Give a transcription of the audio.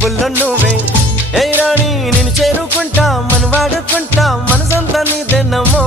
పువ్వుల్లో నువ్వే ఏ రాణి నేను చేరుకుంటా మన వాడుకుంటా మనసంతా నీదేనమ్మో